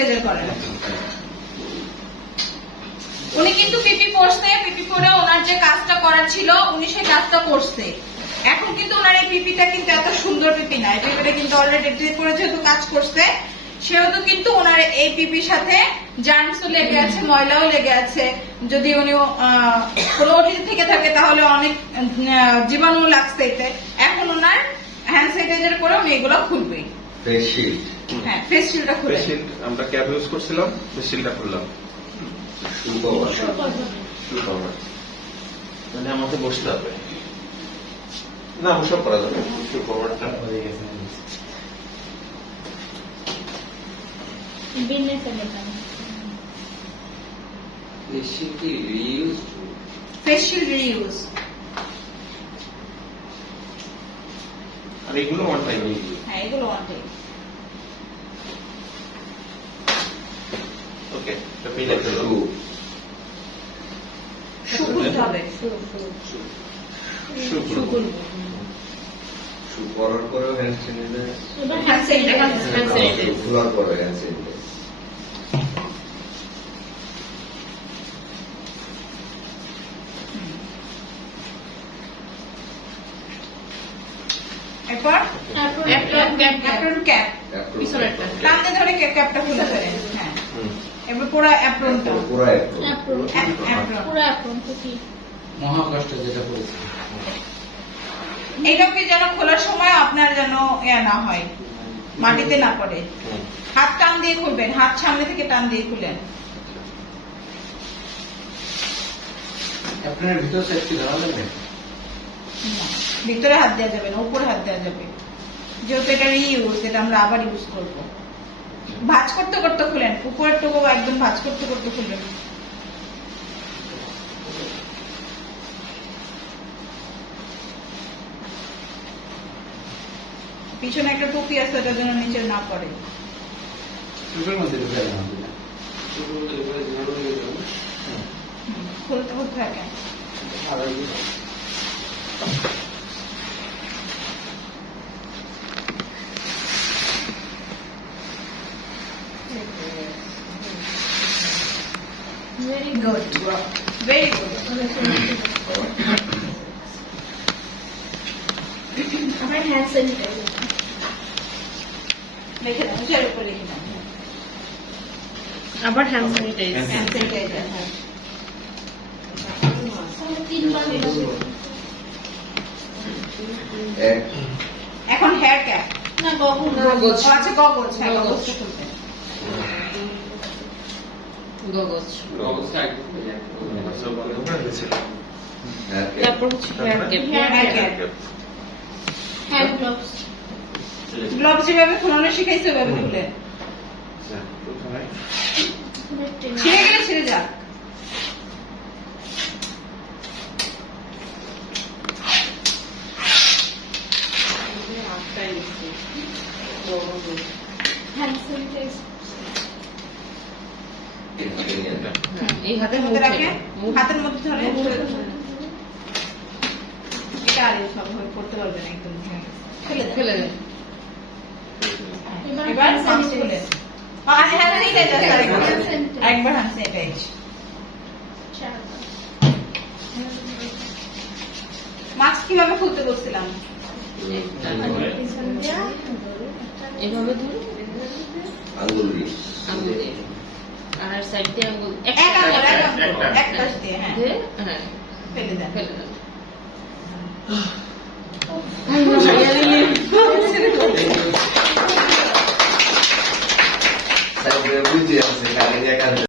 Sanitiser করেন। উনি কিন্তু পিপি পরছে, পিপি পরে ওনার যে কাজটা করার ছিল উনি সেই কাজটা করছে। এখন কিন্তু ওনার এই পিপিটা কিন্তু এত সুন্দর পিপি না, এই পিপিটা কিন্তু অলরেডি ড্রেস পরে যেহেতু কাজ করছে সেহেতু কিন্তু ওনার এই পিপির সাথে জার্মসও লেগে আছে, ময়লাও লেগে আছে। যদি উনি কোনো অতিথি থেকে থাকে তাহলে অনেক জীবাণু লাগছে এতে। এখন ওনার হ্যান্ড স্যানিটাইজার করে উনি এগুলো খুলবে। ফেস শিল্ড, হ্যাঁ ফেস শিল্ডটা খুলে, ফেস শিল্ড আমরা ক্যাপ ইউজ করছিলাম, ফেস শিল্ডটা খুললাম। শু কভার, শু কভার মানে আমাকে বসতে হবে না, ওসব করা যাবে। শু কভারটা হয়ে গেছে। Face shield reuse. আর এগুলো ওয়ান টাইম ইউজ। হ্যাঁ এগুলো ওয়ান টাইম। ওকে, এটা পিন একটা শু, শু খুলতে হবে। শু খুলবো। শু করার পরে হ্যান্ড স্যানিটাইজার, হ্যান্ড স্যানিটাইজার খোলার পরে হ্যান্ড স্যানিটাইজার। এরপর অ্যাপ্রন ক্যাপ, পিছনেরটা টানতে ধরে ক্যাপটা খুলে ফেলেন। হ্যাঁ এবার পুরো অ্যাপ্রনটা, পুরো অ্যাপ্রন, পুরো অ্যাপ্রন কি মহা কষ্ট যেটা করেছে। এইটাকে যেন খোলার সময় আপনার যেন না হয়, মাটিতে না পড়ে। হাত টান দিয়ে খুলবেন, হাত সামনে থেকে টান দিয়ে খুলেন। আপনার ভিতর সাইড কি ধরা যাবে? ভিতরে হাত দেওয়া যাবে না, উপরে হাত দেওয়া যাবে, যেহেতু এটা রিইউজ, এটা আমরা আবার ইউজ করব। ভাঁজ করতে করতে খুলেন, উপরের টুকু একদম ভাঁজ করতে করতে খুলবেন। পিছনে একটা টুপি আছে, ওটা যেন নিচে না পড়ে। সুপের মধ্যে ঢুকে যাবে না। খুলতে খুলতে থাকেন। Very good. Very good. আমার হ্যান্ড স্যানিটাইজার লিখে দাও, মুখের উপর লিখে দাও। আবার হ্যান্ড স্যানিটাইজার হ্যান্ড স্যানিটাইজার, হ্যাঁ। 3 বার এক এখন হেয়ার ক্যাপ, না গগন আচ্ছা গগজ, হ্যাঁ গগজটা খুলবেন। তারপর হচ্ছে hair cap hand gloves gloves যেভাবে খোলানো শিখাইছে ওভাবে খুলে, ছিঁড়ে গেলে ছিঁড়ে যাক। হ্যান্ড স্যানিটাইজার এই হাতের মধ্যে রাখেন, হাতের মধ্যে ধরে এটা আর সব করতে পারবেন একদম। ফেলে দেন, ফেলে দেন। এবার মাস্ক খুলেন। হ্যান্ড স্যানিটাইজার, একবার হ্যান্ড স্যানিটাইজার। মাস্ক কিভাবে খুলতে বলছিলাম? এভাবে ধরে আঙ্গুল দিয়ে, আঙুল দিয়ে। আর সাইড দিয়ে আঙুল এক আঙুল, এক পাশ দিয়ে, হ্যাঁ হ্যাঁ ফেলে দেন। ফেলে দেন। বুঝে আছে কানে